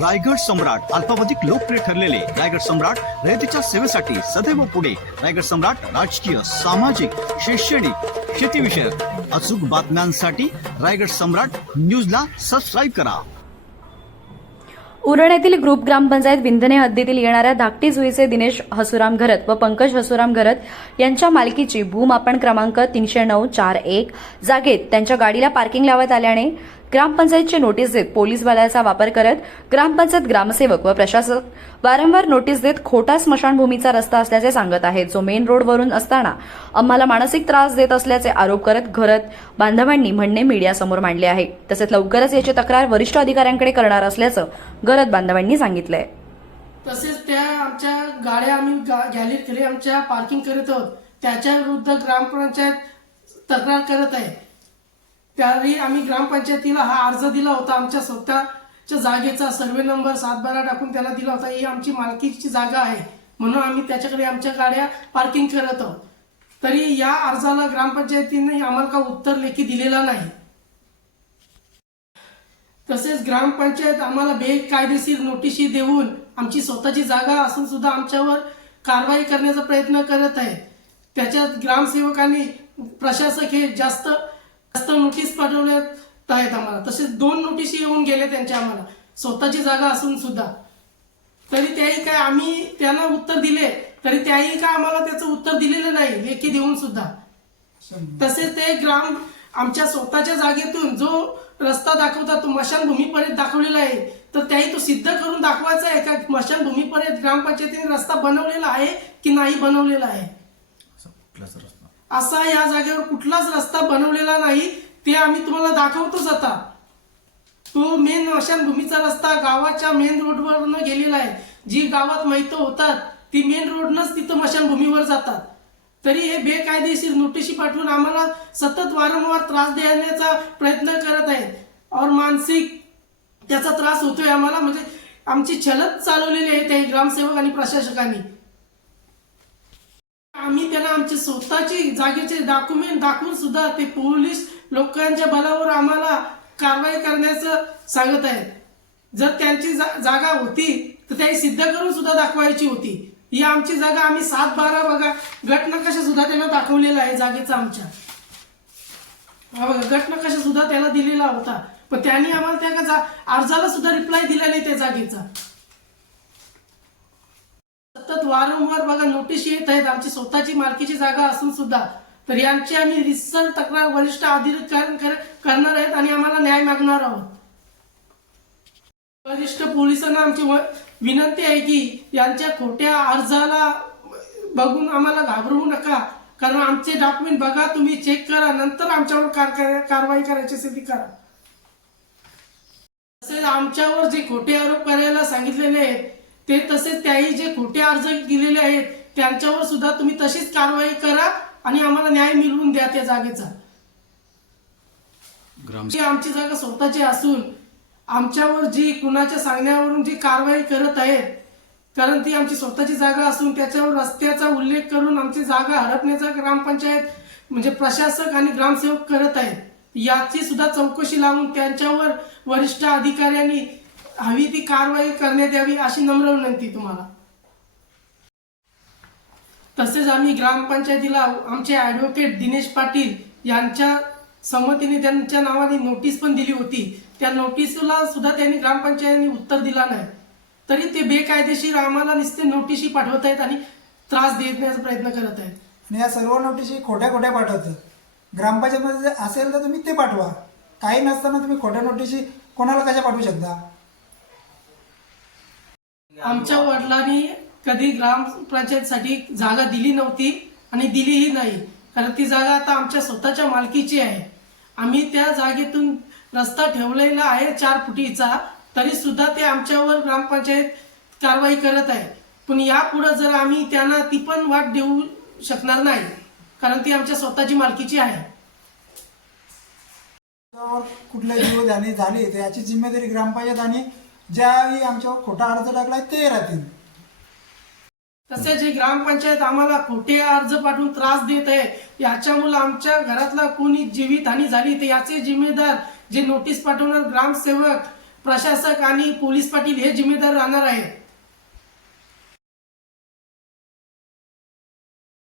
रायगड सम्राट अल्पावधिक लोकप्रिय ठरलेले रायगड सम्राट रयतेच्या सेवेसाठी सदैव पुढे. रायगड सम्राट राजकीय सामाजिक शैक्षणिक शेतीविषयक अचूक बातम्यांसाठी रायगड सम्राट न्यूजला सबस्क्राईब करा. उरण येथील ग्रुप ग्रामपंचायत विंधने हद्दीतील येणाऱ्या धाकटी जुईचे दिनेश हसुराम घरत व पंकज हसुराम घरत यांच्या मालकीची भूमापन क्रमांक तीनशे नऊ चार एक. जागेत त्यांच्या गाडीला पार्किंग लावत आल्याने ग्रामपंचायतची नोटीस देत पोलीस बलाचा वापर करत ग्रामपंचायत ग्रामसेवक व प्रशासक वारंवार नोटीस देत खोटा स्मशानभूमीचा रस्ता असल्याचे सांगत आहेत. जो मेन रोडवरून असताना आम्हाला मानसिक त्रास देत असल्याचे आरोप करत घरत बांधवांनी म्हणणे मीडियासमोर मांडले आहे. तसेच लवकरच याची तक्रार वरिष्ठ अधिकाऱ्यांकडे करणार असल्याचं गरज बांधवांनी सांगितलंय. तसेच त्या आमच्या गाड्या आम्ही गॅलरीकडे आमच्या पार्किंग करत आहोत. त्याच्या विरुद्ध ग्रामपंचायत तक्रार करत आहे. त्यावेळी आम्ही ग्रामपंचायतीला हा अर्ज दिला होता आमच्या स्वतःच्या जागेचा सर्वे नंबर सात बारा टाकून त्याला दिला होता. ही आमची मालकीची जागा आहे. म्हणून आम्ही त्याच्याकडे आमच्या गाड्या पार्किंग करत आहोत. तरी या अर्जाला ग्रामपंचायतीने आम्हाला का उत्तर लेखी दिलेला नाही? तसेच ग्रामपंचायत आम्हाला बेकायदेशीर नोटिशी देऊन आमची स्वतःची जागा असून सुद्धा आमच्यावर कारवाई करण्याचा प्रयत्न करत आहे. त्याच्यात ग्रामसेवकांनी प्रशासक हे जास्त जास्त नोटीस पाठवण्यात आहेत आम्हाला. तसेच दोन नोटीस येऊन गेले त्यांच्या आम्हाला. स्वतःची जागा असून सुद्धा. तरी त्याही काय आम्ही त्यांना उत्तर दिले. तरी त्याही काय आम्हाला त्याचं उत्तर दिलेलं नाही लेखी देऊन सुद्धा. तसेच ते ग्राम आमच्या स्वतःच्या जागेतून जो रस्ता दाखवतात तो मशानभूमीपर्यंत दाखवलेला आहे तर त्याही तो सिद्ध करून दाखवायचा आहे का मशानभूमीपर्यंत ग्रामपंचायतीने रस्ता बनवलेला आहे की नाही बनवलेला आहे? असा या जागेवर कुठलाच रस्ता बनवलेला नाही ते आम्ही तुम्हाला दाखवतोच आता. तो मेन मशानभूमीचा रस्ता गावाच्या मेन रोडवरनं गेलेला आहे. जी गावात मैत होतात ती मेन रोडनंच तिथं मशानभूमीवर जातात. तरी हे बेकायदेशीर नोटिशी पाठवून आम्हाला सतत वारंवार त्रास देण्याचा प्रयत्न करत आहेत. और मानसिक त्याचा त्रास होतोय आम्हाला म्हणजे आमची छलत चालवलेली आहे त्या ग्रामसेवक आणि प्रशासकांनी. आम्ही त्यांना आमचे स्वतःची जागेचे डॉक्युमेंट दाखवून सुद्धा ते पोलीस लोकांच्या बलावर आम्हाला कारवाई करण्याचं सांगत आहेत. जर त्यांची जा- जागा होती तर त्याही सिद्ध करून सुद्धा दाखवायची होती. ही आमची जागा आम्ही सात बारा बघा गटनकाशा सुद्धा त्यांना दाखवलेला आहे जागेचा आमच्या. हा बघा गट सुद्धा त्याला दिलेला होता. पण त्यांनी आम्हाला त्या अर्जाला सुद्धा रिप्लाय दिला नाही त्या जागेचा. वारंवार बघा नोटीस येत आहेत. आमची स्वतःची मालकीची जागा असून सुद्धा तर यांची आम्ही रिसर तक्रार वरिष्ठ अधिकारी करणार आहेत आणि आम्हाला न्याय मागणार आहोत. वरिष्ठ पोलिसांना आमची विनंती आहे की यांच्या खोट्या अर्जाला बघून आम्हाला घाबरवू नका. कारण आमचे डॉक्युमेंट बघा तुम्ही चेक करा नंतर आमच्यावर कारवाई करायची असेल ती करा. तसेच आमच्यावर जे खोटे आरोप करायला सांगितलेले आहेत ते तसेच त्याही जे खोटे अर्ज दिलेले आहेत त्यांच्यावर सुद्धा तुम्ही तशीच कारवाई करा आणि आम्हाला न्याय मिळवून द्या त्या जागेचा. जी आमची जागा स्वतःची असून आमच्यावर जी कुणाच्या सांगण्यावरून जी कारवाई करत आहेत कारण ती आमची स्वतःची जागा असून त्याच्यावर रस्त्याचा उल्लेख करून आमची जागा हडपण्याचा ग्रामपंचायत म्हणजे प्रशासक आणि ग्रामसेवक करत आहेत. याची सुद्धा चौकशी लावून त्यांच्यावर वरिष्ठ अधिकाऱ्यांनी हवी ती कारवाई करण्यात यावी अशी नम्र विनंती तुम्हाला. तसेच आम्ही ग्रामपंचायतीला आमचे ॲडव्होकेट दिनेश पाटील यांच्या संमतीने त्यांच्या नावाने नोटीस पण दिली होती. त्या नोटीसला सुद्धा त्यांनी ग्रामपंचायतीने उत्तर दिला नाही. तरी ते बेकायदेशीर आम्हाला नुसते नोटीशी पाठवत आहेत आणि त्रास देण्याचा प्रयत्न करत आहेत. आणि या सर्व नोटिशी खोट्या खोट्या पाठवतात. ग्रामपंचायतमध्ये असेल तर तुम्ही ते पाठवा. काही नसताना तुम्ही खोट्या नोटीशी कोणाला कशा पाठवू शकता? आमच्या वडिलांनी कधी ग्रामपंचायतसाठी जागा दिली नव्हती आणि दिलीही नाही. कारण ती जागा आता आमच्या स्वतःच्या मालकीची आहे. आम्ही त्या जागेतून रस्ता ठेवलेला आहे चार फुटीचा तरी सुद्धा ते आमच्यावर ग्रामपंचायत कारवाई करत आहे. पण यापुढे जर आम्ही त्यांना ती पण वाट देऊ शकणार नाही कारण ती आमच्या स्वतःची मालकीची आहे. कुठल्या कुठले जीव झाली तर याची जिम्मेदारी ग्रामपंचायत आणि ज्यावेळी आमच्यावर खोटा अर्ज टाकलाय ते राहतील. तसेच जे ग्रामपंचायत आम्हाला खोटे अर्ज पाठवून त्रास देत आहे याच्यामुळे आमच्या घरातला कोणी जीवितहानी झाली तर याचे जिम्मेदार जे नोटीस पाठवणार ग्रामसेवक प्रशासक आणि पोलीस पाटील हे जिम्मेदार राहणार आहे